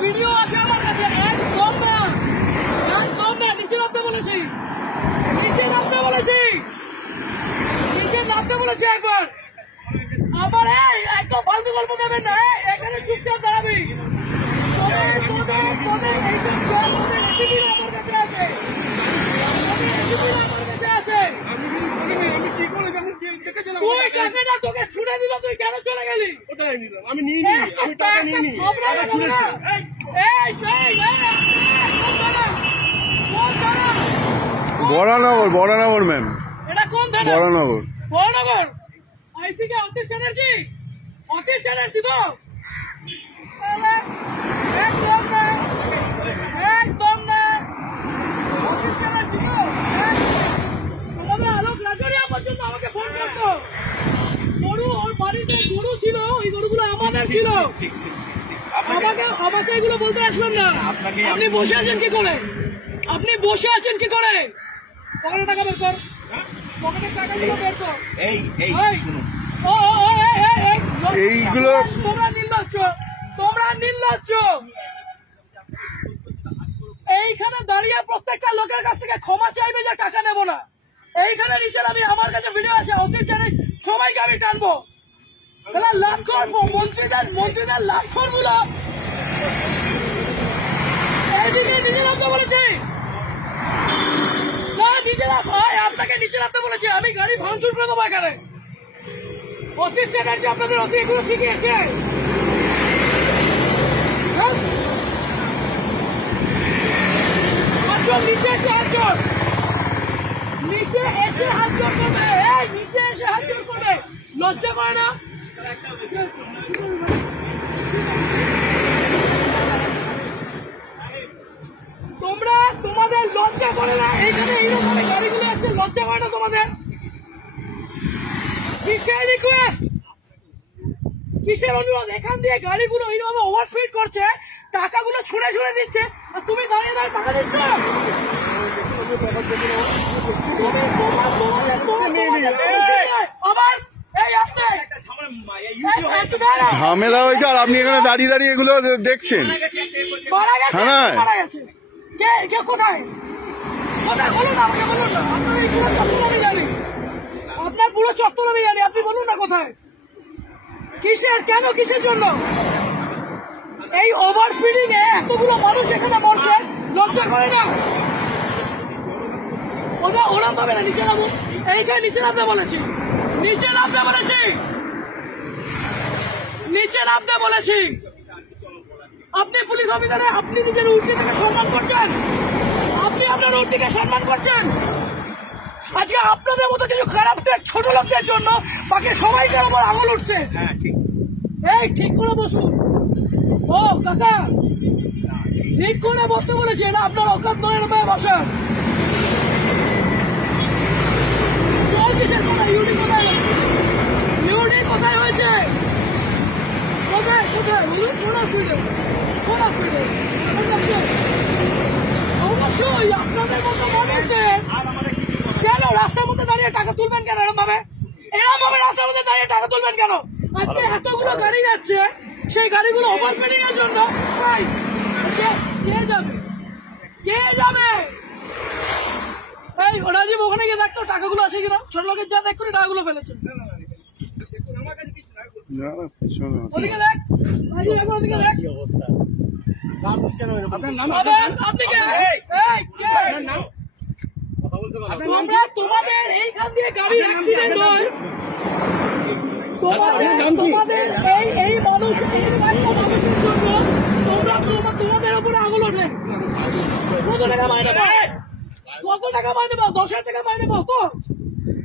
Video আছে আমার কাছে। একদম না, একদম না, নিচে নামতে বলেছি, নিচে নামতে বলেছি, নিচে নামতে বলেছি একবার। আবার একদম ফালতু গল্প দেবেন না, এখানে চুপচাপ দাঁড়াবি। তোকে ছুড়ে দিল, তুই কেন চলে গেলি? আমি নিইনি, আমি টাকা নিইনি, টাকা ছুড়েছি। বরানগর, বরানগর ম্যাম। এটা কোন থানা? বরানগর। বরানগর আইসি কে অতীশ চ্যাটার্জি? অতীশ চ্যাটার্জি তো? একদম না, একদম না, অতীশ চ্যাটার্জি তো? আমাদের আলোক লাজরিয়া পর্যন্ত আমাকে ফোন করতো। গরু, ওর বাড়িতে গরু ছিল, ওই গরুগুলো আমাদের ছিল। আমাকে এগুলো বলতে আসবেন না। আপনি বসে আছেন কি করে? আপনি বসে আছেন কি করে? পকেটে টাকা বের কর, পকেটের টাকাগুলো বের কর। এইগুলো তোমরা নির্লজ্জ, তোমরা নির্লজ্জ। এইখানে দাঁড়িয়ে প্রত্যেকটা লোকের কাছ থেকে ক্ষমা চাইবে যে টাকা নেব না। এইখানে নিচে আমি, আমার কাছে ভিডিও আছে, অতীত জানি সবাইকে আমি টানবো। লাভ করবো মন্ত্রীদের লাভ করবো। এইদিকে নিচে নামতে বলেছি না, নিচে নাম ভাই, আপনাকে নিচে নামতে বলেছি। আমি গাড়ি ভাঙচুর করে দেবো এখানে। অতীশ চ্যাটার্জি আপনাদের এগুলো শিখিয়েছে। নিচে এসে হাত জোর, নিচে এসে হাত জোর করবে, নিচে এসে হাত জোর করবে। লজ্জা করে না? তোমরা, তোমাদের লজ্জা করে না? এইখানে এইরকম গাড়িগুলো আছে, লজ্জা করে না তোমাদের? কিসের রিকোয়েস্ট, কিসের অনুরোধ? এখান দিয়ে গাড়িগুলো এইভাবে ওভারস্পিড করছে, টাকাগুলো ছুঁড়ে ছুঁড়ে দিচ্ছে, আর তুমি দাঁড়িয়ে দাঁড়িয়ে টাকা দিচ্ছ। আবার এই আসতে ঝামেলা হয়েছে, আর আপনি এখানে দাঁড়িয়ে দাঁড়িয়ে এগুলো দেখছেন। থানায় কে কোথায়? কোথায় বলুন, আমাকে বলুন না। আপনার এই পুরো চত্বর আমি জানি, আপনার পুরো চত্বর আমি জানি। আপনি বলুন না কোথায়, কিসের, কেন, কিসের জন্য? এই ওভার স্পিডিং এ এতগুলো মানুষ এখানে মরছে, লজ্জা করে না? ওরম ভাবে না, নিচে নামো। এইখানে নিচে নামতে বলেছি, নিচে নামতে বলেছি, নিচে নামতে বলেছি। আপনি পুলিশ অফিসারে, আপনি নিজের উর্দিকে সম্মান করছেন, আপনি আপনার উর্দিকে সম্মান করছেন। আজকে আপনাদের মতো কিছু খারাপ ছোট লোকদের জন্য বাকি সবাইকে আমার আঙুল উঠছে। এই ঠিক করে বসুন। ও কাকা, ঠিক করে বসতে বলেছি, এটা আপনার অকাত নয়, বসান। কিসের কথা? ইউডি কোথায়? ইউডি কোথায় হয়েছে? কোথায় কোথায়? কোন অসুবিধা, কোন অসুবিধা? অবশ্যই আপনাদের মতো মানুষদের কেন রাস্তার মধ্যে দাঁড়িয়ে টাকা তুলবেন কেন? এরকম ভাবে, এরকম ভাবে রাস্তার মধ্যে দাঁড়িয়ে টাকা তুলবেন কেন? আজকে এতগুলো গাড়ি যাচ্ছে, সেই গাড়িগুলো ওভারস্পিডিং এর জন্য কে যাবে? কে যাবে? এই রাজীব, ওখানে গিয়ে দেখতো টাকাগুলো আছে কিনা। ছোট লোকের যা দেখ করে টাকাগুলো ফেলেছে। ওদিকে দেখ, ওদিকে দেখ। আপনি কে? তোমাদের এইখান দিয়ে গাড়ির অ্যাক্সিডেন্ট হয়, তোমাদের এই মানুষ, মানুষের জন্য তোমাদের উপরে আঙুল ওঠে। কত টাকা মাইনে পাও? কত টাকা মাইনে পাও? 10,000 টাকা মাইনে পাও তো?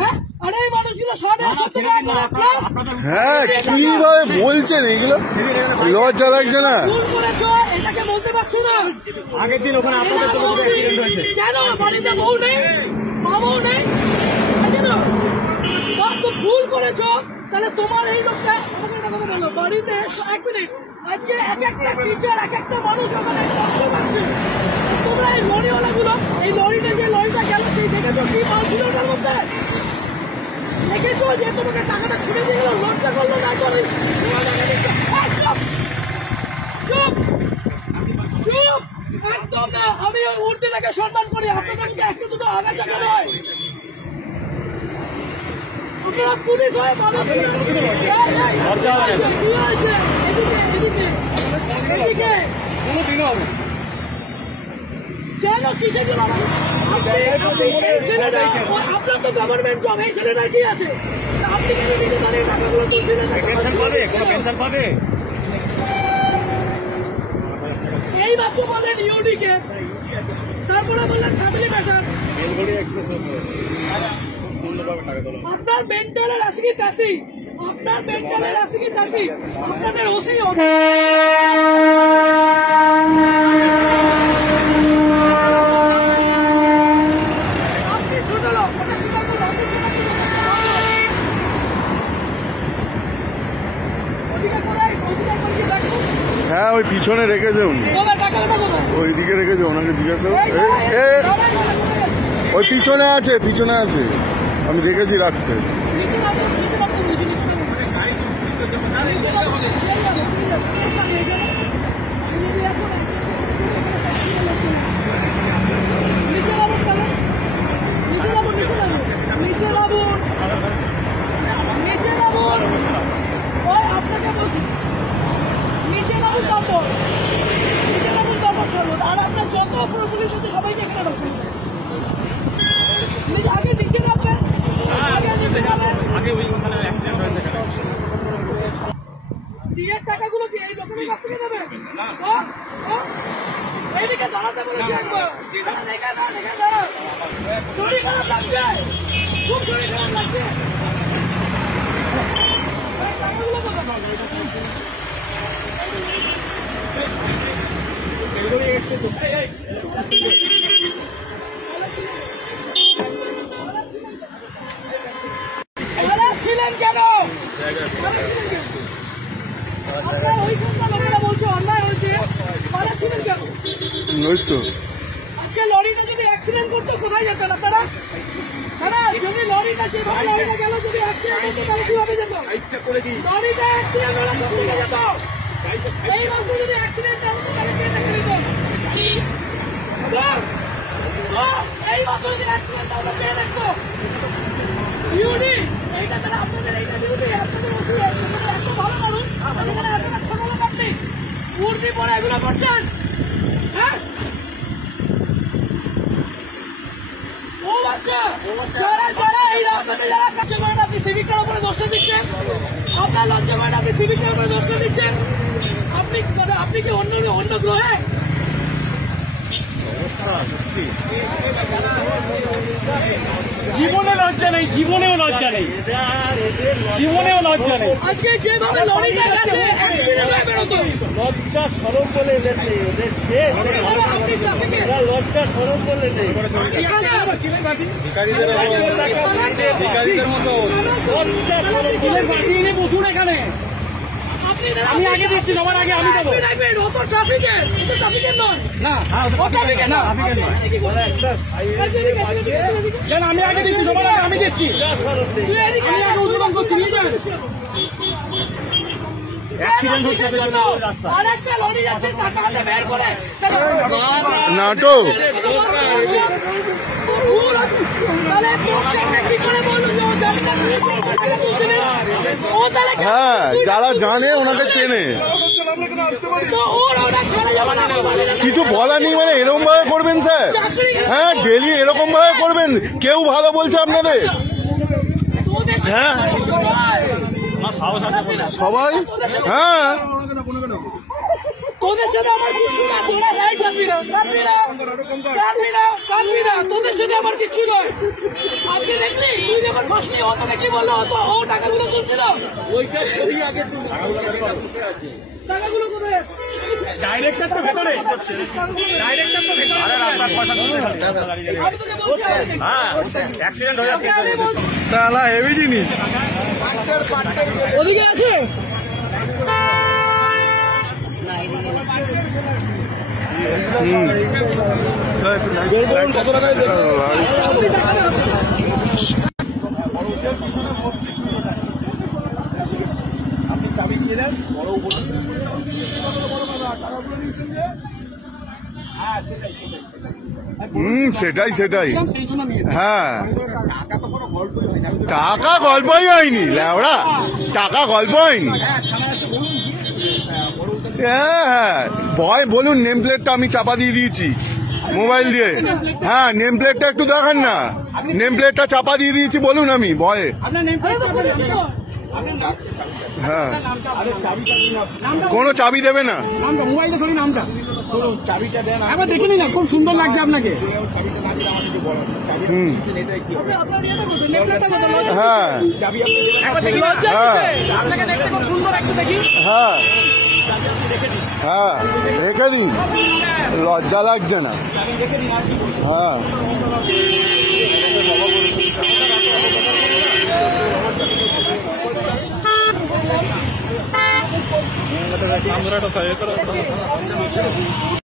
হ্যাঁ, আর এই মানুষগুলো 150 টাকা। হ্যাঁ, কিভাবে বলছেন এগুলো? লজ্জা লাগছে না? এটাকে বলতে পারছো না? আগের দিন ওখানে আপনাদের অ্যাক্সিডেন্ট হয়েছে কেন? বাড়িতে বউ নেই, বাবু নেই, ভুল করেছো। তাহলে তোমার এই লোকটা আমাকে একটা কথা বলো, বাড়িতে 1 মিনিট, আজকে এক একটা টিচার, এক একটা মানুষ ওখানে কষ্ট পাচ্ছে। তোমরা এই লরিওয়ালা গুলো, এই লরিটা, যে লরিটা গেল, সেই দেখেছো কি মাল ছিল ওটার মধ্যে? দেখেছো যে তোমাকে টাকাটা ছুড়ে দিয়ে গেল, লজ্জা করলো না? চুপ চুপ, আমি উর্দিটাকে সম্মান করি, আপনাদের মধ্যে একটা দুটো আগা চাকা নয়। আপনারা পুলিশ হয়ে মানুষ কেন কিসের জন্য আপনার তো গভর্নমেন্ট জব, এই ছেলেটা কি আছে? আপনি কেন নিজে দাঁড়িয়ে টাকাগুলো তুলছিলেন? এই মাত্র বললেন ইউডি কেস, তারপরে বললেন ফ্যামিলি ম্যাটার। আপনার মেন্টালের আসি কি তাসি, আপনার মেন্টালের আসি কি তাসি, আপনাদের ওসি আপনি ছোট লোক, হ্যাঁ ওই পিছনে রেখেছে উনি, ওইদিকে রেখেছে, ওনাকে জিজ্ঞাসা ওই পিছনে আছে, পিছনে আছে, আমি দেখেছি রাখতে। আপনাকে বলছি নিচে নামুন, তারপর নিচে নামুন, তারপর চলুন। আর আপনার যত অপর পুলিশ আছে সবাইকে এখানে রাখুন। আগে নিচে নামবেন, বিয়ের টাকাগুলো কি এই লোকের কাছ থেকে দেবেন? এইদিকে দাঁড়াতে বলেছি একবার, শরীর খারাপ লাগছে, খুব শরীর খারাপ লাগছে। টাকাগুলো কোথায়? ছিলেন কেন? ওই সন্ধ্যা লোকেরা বলছে অন্যায় হয়েছে, ছিলেন কেন? আজকে লরিটা যদি অ্যাক্সিডেন্ট করতো কোথায় যেতেন আপনারা? যদি লরিটা যেভাবে লরিটা গেল, যদি অ্যাক্সিডেন্ট হতো তাহলে কিভাবে যেত? লরিটা অ্যাক্সিডেন্ট হলে কোথায় যেত? এই মাত্র যদি অ্যাক্সিডেন্ট হতো তাহলে কে দেখে নিত? এই মাত্র যদি অ্যাক্সিডেন্ট হতো কে দেখতো? ইউডি এইটা তাহলে আপনাদের, এইটা ইউডি আপনাদের ওষুধ এত ভালো মানুষ, এখানে এতটা ছোট লোক আপনি উর্দি পরে এগুলো করছেন? হ্যাঁ ও বাচ্চা, যারা যারা এই রাস্তাতে যারা কাজ করেন, আপনি সিভিকের উপরে দোষটা দিচ্ছেন, আপনার লজ্জা করেন, আপনি সিভিকের উপরে দোষটা দিচ্ছেন। আপনি কি অন্য গ্রহে? জীবনে লজ্জা নেই, জীবনেও লজ্জা নেই, জীবনেও লজ্জা নেই। আজকে যেভাবে লড়াইটা গেছে অ্যাক্সিডেন্ট হয়ে বেরোতো, লজ্জা সরম বলে এদের নেই, ওদের শেষ লজ্জা সরম বলে নেই। বসুন এখানে, আমি আগে দিচ্ছি, সবার আগে আমি দেবো। অত ট্রাফিকের, এটা ট্রাফিকের নয়, না ট্রাফিকের না, আমি আগে দিচ্ছি, সবার আগে আমি দিচ্ছি। আমি আগে উদ্বোধন করছি, নিয়ে যান। আর একটা লরি যাচ্ছে টাকা হাতে বের করে নাটক। হ্যাঁ, যারা জানে ওনাকে চেনে, কিছু বলা নেই। মানে এরকম ভাবে করবেন স্যার? হ্যাঁ, ডেলি এরকম ভাবে করবেন? কেউ ভালো বলছে আপনাদের? হ্যাঁ সবাই, হ্যাঁ তোদের সাথে আমার কিছু না, তোরা ভাই কাঁদবি না, তোদের সাথে আমার কিছু নয়। আজকে দেখলি তুই যখন ফাঁসলি, ও তোকে কি বললো? ও টাকাগুলো তুলছিল, টাকাগুলো কোথায়? ডাইরেক্টর তো ভেতরে, ডাইরেক্টর তো ভেতরে। আমি তোকে বলছি অ্যাক্সিডেন্ট হয়ে যাচ্ছে, তাহলে হেভি জিনিস ওদিকে আছে। কত টাকায় আপনি চাবি দিলেন, বড় টাকাগুলো নিচ্ছেন যে সেটাই সেটাই। সেই জন্য নিয়ে হ্যাঁ, টাকা গল্পই হয়নি ল্যাওড়া, টাকা গল্প হয়নি। হ্যাঁ, ভয় বলুন, নেম প্লেটটা আমি চাপা দিয়ে দিয়েছি মোবাইল দিয়ে। হ্যাঁ, নেম প্লেটটা একটু দেখান না, নেম প্লেটটা চাপা দিয়ে দিয়েছি বলুন আমি ভয়ে। আপনার নেম প্লেটটা বলেছিল। হ্যাঁ, কোনো চাবি দেবে না। নামটা মোবাইলটা সরি, নামটা চাবিটা দেন, একবার দেখে নিন না, খুব সুন্দর লাগছে আপনাকে। হুম, আপনার ইয়েটা বলছে, নেম প্লেটটা বলছে। হ্যাঁ একবার দেখি, লজ্জা হ্যাঁ। কিসে? আপনাকে দেখতে খুব সুন্দর, একটু দেখি। হ্যাঁ হ্যাঁ, রেখে দিন, লজ্জা লাগছে না। হ্যাঁ,